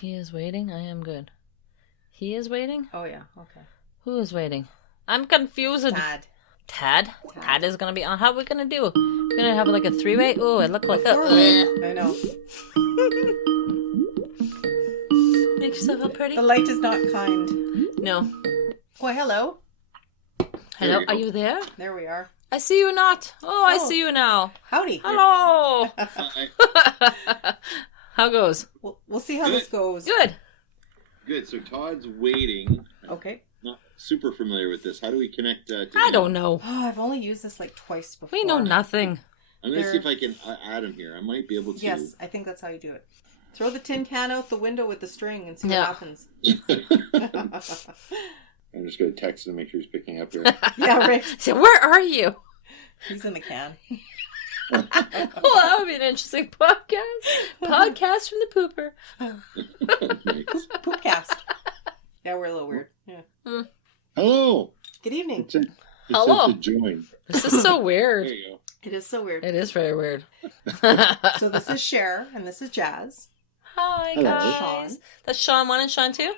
He is waiting. I am good. He is waiting? Oh, yeah. Okay. Who is waiting? I'm confused. Tad? Tad is going to be on. How are we going to do? We're going to have like a three-way? Oh, it looked like a... I know. Make yourself feel pretty? The light is not kind. No. Well, hello. Hello, are you there? There we are. I see you not. Oh, I see you now. Howdy. Hello. Hi. How goes? We'll see how this goes. Good. So Todd's waiting. Okay. Not super familiar with this. How do we connect to I him? don't know. Oh, I've only used this like twice before. We know nothing. I'm going to see if I can add him here. I might be able to. Yes, I think that's how you do it. Throw the tin can out the window with the string and see what happens. I'm just going to text him and make sure he's picking up here. Yeah, right. So where are you? He's in the can. Well, that would be an interesting podcast. Podcast from the pooper. Poopcast. Yeah, we're a little weird. Yeah. Hello. Good evening. Hello. To join. This is so weird. There you go. It is so weird. It is very weird. So this is Sher and this is Jas. Hi, Hello. guys. Sean. That's Sean 1 and Sean 2?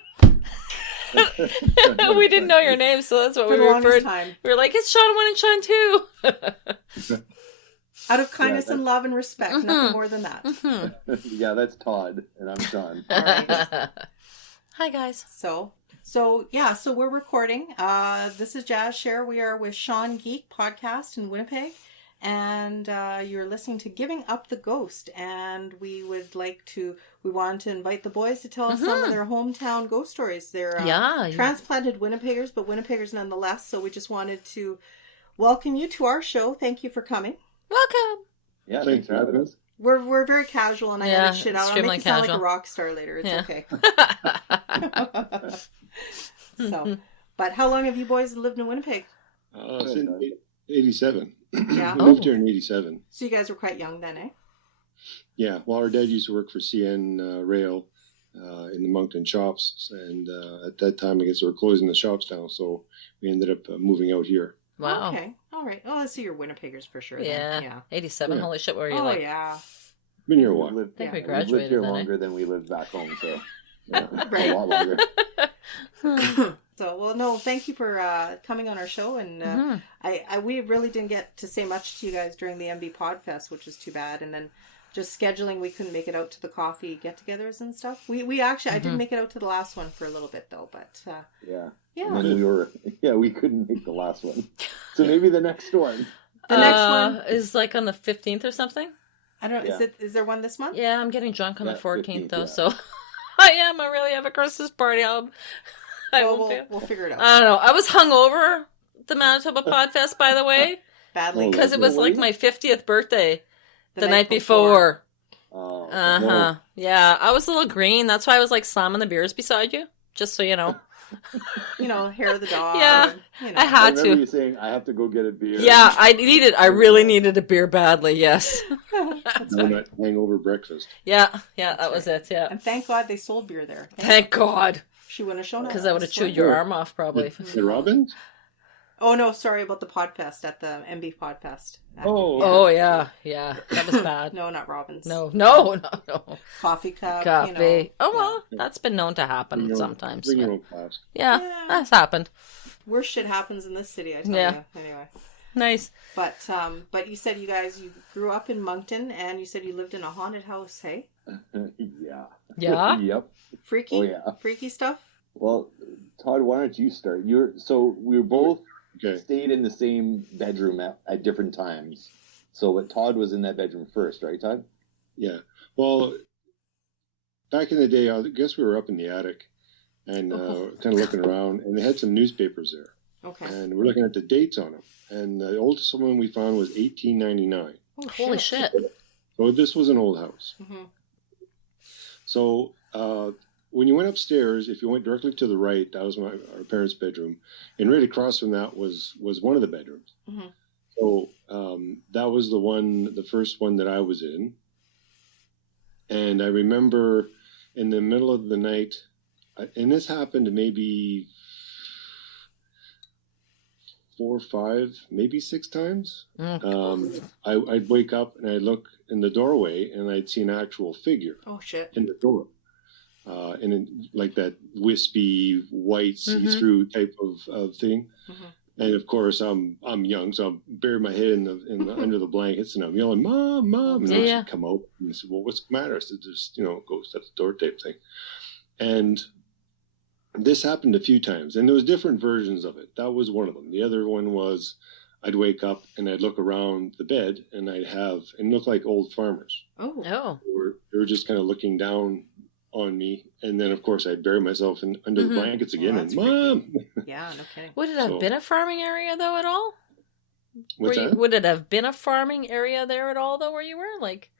We didn't know your name, so that's what For we the longest referred. time. We were like, it's Sean 1 and Sean 2. Out of kindness and love and respect, nothing more than that. Yeah, that's Todd, and I'm Sean. All right. Hi, guys. So we're recording. This is Jas Sher. We are with SeanGeek Podcast in Winnipeg, and you're listening to Giving Up the Ghost. And we want to invite the boys to tell us some of their hometown ghost stories. They're transplanted Winnipeggers, but Winnipeggers nonetheless. So we just wanted to welcome you to our show. Thank you for coming. Welcome. Yeah, thanks for having us. We're very casual, and I edit shit out. I'll make you sound like a rock star later. It's okay. So, but how long have you boys lived in Winnipeg? Since 87. Yeah. We moved here in 87. So you guys were quite young then, eh? Yeah. Well, our dad used to work for CN Rail in the Moncton shops. And at that time, I guess they were closing the shops down. So we ended up moving out here. Wow. Okay. All right. Oh, I see you're Winnipeggers for sure. Yeah. Then. Yeah. 87. Yeah. Holy shit, where were you Oh, like? yeah. Been here a while. I think we We've graduated lived here then, longer than we lived back home, so Right. a lot longer. So, well, no, thank you for coming on our show. And we really didn't get to say much to you guys during the MB Podfest, which was too bad. And then just scheduling, we couldn't make it out to the coffee get-togethers and stuff. We actually, I didn't make it out to the last one for a little bit though, but Yeah. yeah. And then we couldn't make the last one. So maybe the next one. The next one is like on the 15th or something. I don't know. Yeah. Is there one this month? Yeah, I'm getting drunk on the 14th 15th, though, yeah. so I really have a Christmas party. We'll figure it out. I don't know. I was hungover the Manitoba Podfest, by the way, Badly. because it was like my 50th birthday the night before. before. No. Yeah, I was a little green. That's why I was like slamming the beers beside you, just so you know. Hair of the dog. Yeah, and, I I had remember to. you saying, I have to go get a beer. Yeah, I really needed a beer badly. Yes. Donut hangover breakfast. Yeah, that was it. Yeah. And thank God they sold beer there. Thank God, She wouldn't have shown up. because I would have chewed your arm off probably. The Robins? Oh, no, sorry about the Podfest at the MB Podfest. Oh yeah, that was bad. No, not Robin's. No. Coffee cup. Coffee. Oh well, that's been known to happen sometimes. Bring your Yeah. own flask. Yeah, that's happened. Worse shit happens in this city, I tell Yeah. you. Anyway. Nice. But you said you grew up in Moncton, and you said you lived in a haunted house, hey? Yeah. Yeah. Yep. Freaky? Oh, yeah. Freaky stuff? Well, Todd, why don't you start? So we were both Okay. stayed in the same bedroom at different times. So Todd was in that bedroom first, right, Todd? Yeah. Well, back in the day, I guess we were up in the attic and kind of looking around, and they had some newspapers there. Okay. And we're looking at the dates on them. And the oldest one we found was 1899. Oh, Holy shit. So this was an old house. Mm-hmm. So when you went upstairs, if you went directly to the right, that was our parents' bedroom. And right across from that was one of the bedrooms. Mm-hmm. So that was the first one that I was in. And I remember in the middle of the night, and this happened maybe 4, 5, maybe 6 times. Oh. I'd wake up and I'd look in the doorway and I'd see an actual figure. Oh shit! In the door, and in, like that wispy white see-through type of thing. Mm-hmm. And of course, I'm young, so I'm burying my head in the under the blankets, and I'm yelling, "Mom, Mom!" And she'd come out and I said, "Well, what's the matter?" I said, "Just ghost at the door type thing." And this happened a few times, and there was different versions of it. That was one of them. The other one was I'd wake up and I'd look around the bed, and it looked like old farmers. Oh. They were just kind of looking down on me, and then of course I'd bury myself under the blankets again, and Mom. Yeah, no kidding. Would it have been a farming area though at all? What's that? Would it have been a farming area there at all though, where you were? Like,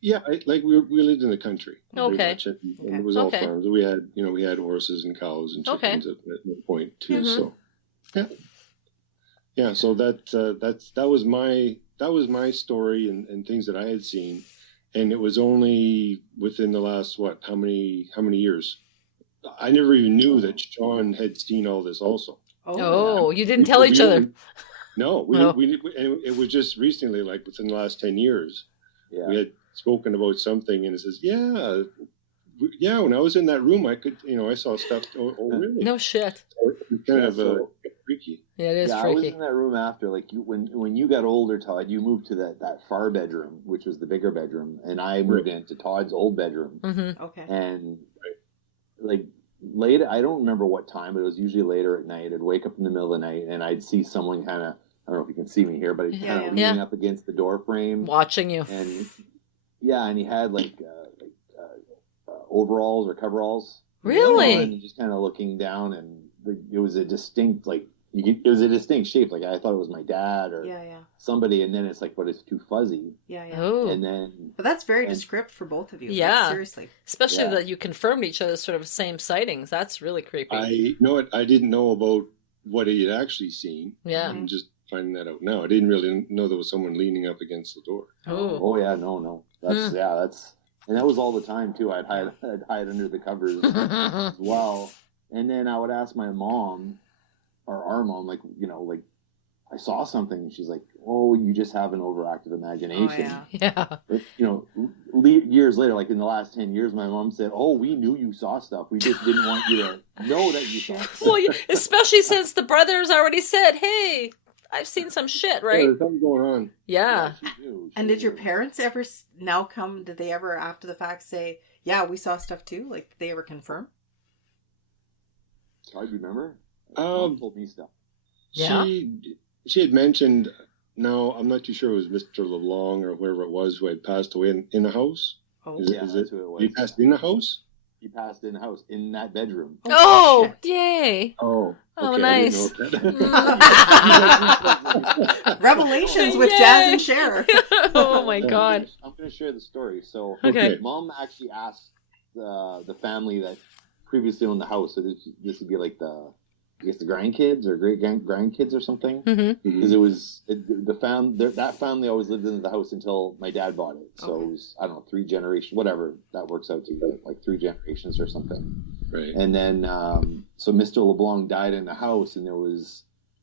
Yeah, we lived in the country. Okay. Much, and it was all farms. We had horses and cows and chickens at one point too. Mm-hmm. So yeah. So that was my story and things that I had seen. And it was only within the last, how many years? I never even knew that Sean had seen all this also. Oh, you didn't tell each other. No, we and it was just recently, like within the last 10 years, we had spoken about something, and it says, yeah, when I was in that room, I could, I saw stuff. Oh, really? No shit. So it's kind of freaky. Yeah, it is freaky. I was in that room after, like, when you got older, Todd, you moved to that far bedroom, which was the bigger bedroom, and I moved into Todd's old bedroom. Mm-hmm. Okay. And like late, I don't remember what time, but it was usually later at night. I'd wake up in the middle of the night, and I'd see someone kind of, I don't know if you can see me here, but he's kind of leaning up against the door frame, watching you. And and he had like overalls or coveralls. Really? And just kind of looking down, and it was a distinct, like, it was a distinct shape. Like, I thought it was my dad or somebody, and then it's like, but it's too fuzzy. Yeah. Oh. And then, but that's very descriptive for both of you. Yeah. Like, seriously. Especially that you confirmed each other's sort of same sightings. That's really creepy. I didn't know about what he had actually seen. Yeah. I'm just finding that out now. I didn't really know there was someone leaning up against the door. Oh yeah, no. That's and that was all the time too. I'd hide under the covers as well. And then I would ask my mom, or our mom, like, I saw something, and she's like, "Oh, you just have an overactive imagination." Oh, yeah. But, years later, like in the last 10 years, my mom said, "Oh, we knew you saw stuff. We just didn't want you to know that you saw stuff." Well, especially since the brothers already said, "Hey, I've seen some shit," right? Yeah, there's something going on. Yeah. And did your parents ever did they ever after the fact say, "Yeah, we saw stuff too"? Like, did they ever confirm? I remember. Mom told me stuff. Yeah. She had mentioned. Now I'm not too sure it was Mr. LeBlanc or whoever it was who had passed away in the house. Oh, is it who it was? He passed in the house. He passed in the house in that bedroom. Oh, yay! Oh, okay, nice. Revelations with Jas and Sher. Oh my God! I'm going to share the story. So, Mom actually asked the family that previously owned the house. So this would be like the grandkids or great grandkids or something. Because it was that family always lived in the house until my dad bought it. So it was, I don't know, 3 generations, whatever that works out to, like 3 generations or something. Right. And then so Mr. LeBlanc died in the house, and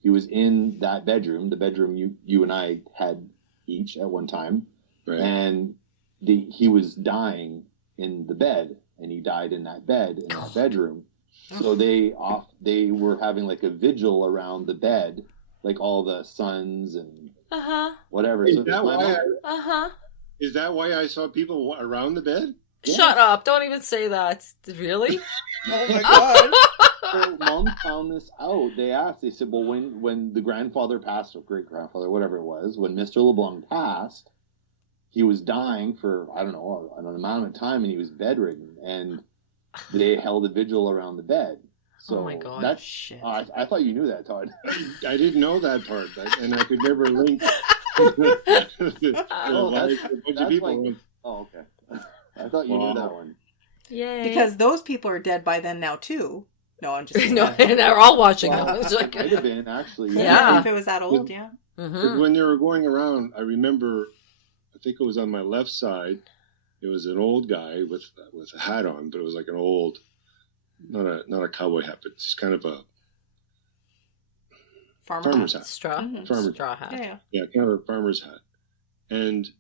he was in that bedroom, the bedroom you and I had each at one time. Right. And he was dying in the bed, and he died in that bed in that bedroom. So they were having like a vigil around the bed, like all the sons and whatever. Is so that why? Is that why I saw people around the bed? Yeah. Shut up! Don't even say that. Really? Oh my God! So Mom found this out. They said, well, when the grandfather passed, or great grandfather, whatever it was, when Mr. LeBlanc passed, he was dying for I don't know an amount of time, and he was bedridden, and they held a vigil around the bed. So oh my God! That's shit. I thought you knew that, Todd. I didn't know that part, and I could never link. Okay. I thought you knew that one. Yay! Because those people are dead by then now too. No, I'm just no, they're all watching them. It might have been actually. Yeah, if it was that old, yeah. When they were going around, I remember. I think it was on my left side. It was an old guy with a hat on, but it was like an old, not a cowboy hat, but just kind of a farmer's hat. Straw? Farmer. Straw hat. Yeah, kind of a farmer's hat. And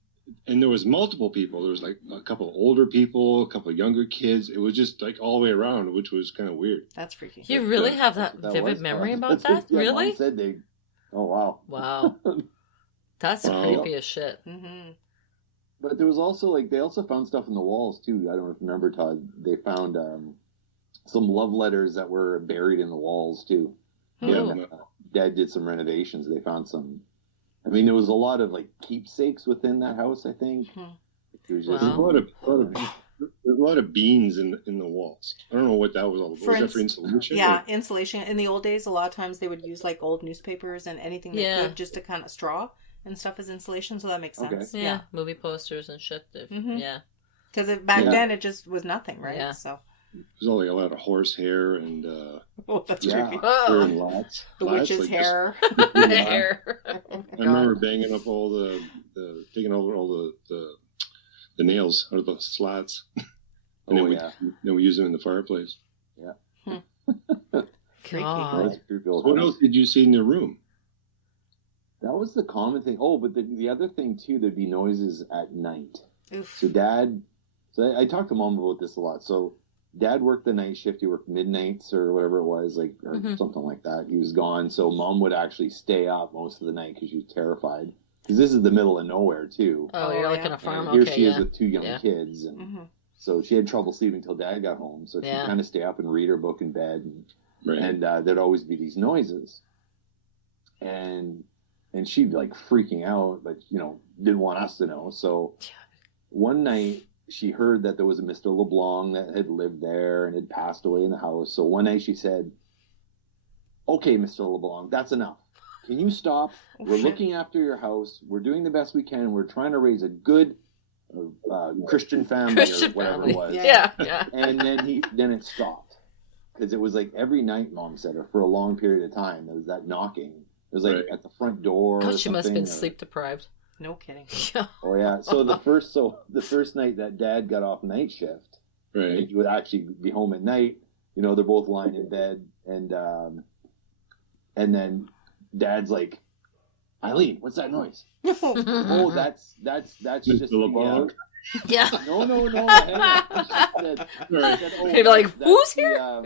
there was multiple people. There was like a couple of older people, a couple of younger kids. It was just like all the way around, which was kind of weird. That's freaky. You really have that vivid memory about that? Yeah, really? Mom said they... Oh, wow. Wow. That's creepy as shit. Mm-hmm. But there was also, like, they also found stuff in the walls, too. I don't know if you remember, Todd. They found some love letters that were buried in the walls, too. Yeah. Dad did some renovations. They found some... I mean, there was a lot of, like, keepsakes within that house, I think. It was just... There's a lot of beans in the walls. I don't know what that was all about. Was that for insulation? Yeah, insulation. In the old days, a lot of times they would use like old newspapers and anything they could just to kind of straw and stuff as insulation. So that makes sense. Okay. Yeah, movie posters and shit. Yeah. Because back then it just was nothing, right? Yeah. So there's only a lot of horse hair and oh, that's creepy. Lots. The witch's like hair. Hair. I remember banging up all taking over all the nails out of the slats. And then we use them in the fireplace. Yeah. God. What else did you see in your room? That was the common thing. Oh, but the other thing too, there'd be noises at night. Oof. So I talked to Mom about this a lot. So Dad worked the night shift. He worked midnights or whatever it was, like or something like that. He was gone. So Mom would actually stay up most of the night because she was terrified. Because this is the middle of nowhere too. Oh, you're like in a farm. Here she is with two young kids, and so she had trouble sleeping until Dad got home. So she'd kind of stay up and read her book in bed, and there'd always be these noises, and she'd like freaking out, but didn't want us to know. So one night she heard that there was a Mr. LeBlanc that had lived there and had passed away in the house. So one night she said, "Okay, Mr. LeBlanc, that's enough. Can you stop? We're looking after your house. We're doing the best we can. We're trying to raise a good Christian family or whatever it was." Yeah. And then it stopped. Because it was like every night, Mom said, or for a long period of time, there was that knocking. It was like at the front door. God, she must have been sleep deprived. No kidding. Oh yeah. So the first night that Dad got off night shift, he would actually be home at night. They're both lying in bed, and then Dad's like, "Eileen, what's that noise?" "Oh, that's just LeBlanc." Yeah. No. She said, like, who's here?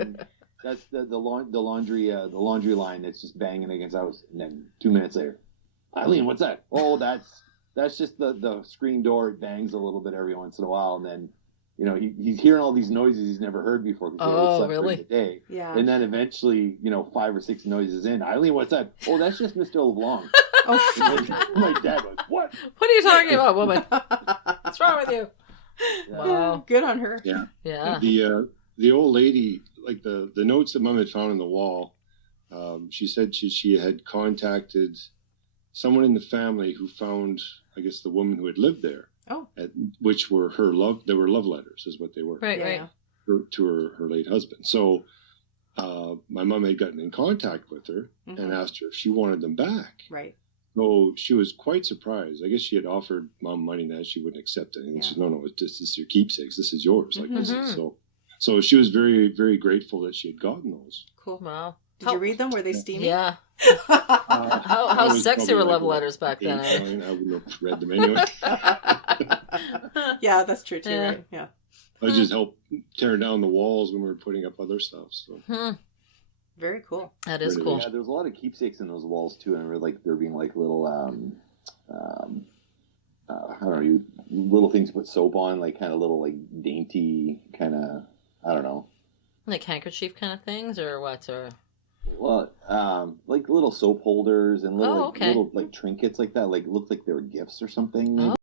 That's the laundry line that's just banging against the house. And then 2 minutes later, "Eileen, what's that?" "Oh, that's just the screen door. It bangs a little bit every once in a while." And then, he's hearing all these noises he's never heard before. Oh, really? The day. Yeah. And then eventually, 5 or 6 noises in, "Eileen, what's that?" "Oh, that's just Mr. LeBlanc." My dad was, "What? What are you talking about, woman? What's wrong with you?" Yeah. Wow. Good on her. Yeah. Yeah. The old lady, like the notes that Mom had found on the wall, she said she had contacted someone in the family who found, I guess, the woman who had lived there. Oh. Which were they were love letters, is what they were. Right. To her late husband. So my mom had gotten in contact with her and asked her if she wanted them back. Right. So she was quite surprised. I guess she had offered Mom money that she wouldn't accept it. And she said, no, this is your keepsakes. This is yours. Like this is so she was very, very grateful that she had gotten those. Cool. Wow. Did you read them? Were they steamy? Yeah. How sexy were love letters back then? I wouldn't have read them anyway. Yeah, that's true too, right? Yeah. I just helped tear down the walls when we were putting up other stuff. So. Very cool. That is cool. Yeah, there's a lot of keepsakes in those walls too, and I remember there being like little, I don't know, little things to put soap on, like kind of little like dainty kind of, I don't know, like handkerchief kind of things, or what? Or well, like little soap holders and little little like trinkets like that, like looked like they were gifts or something. Oh.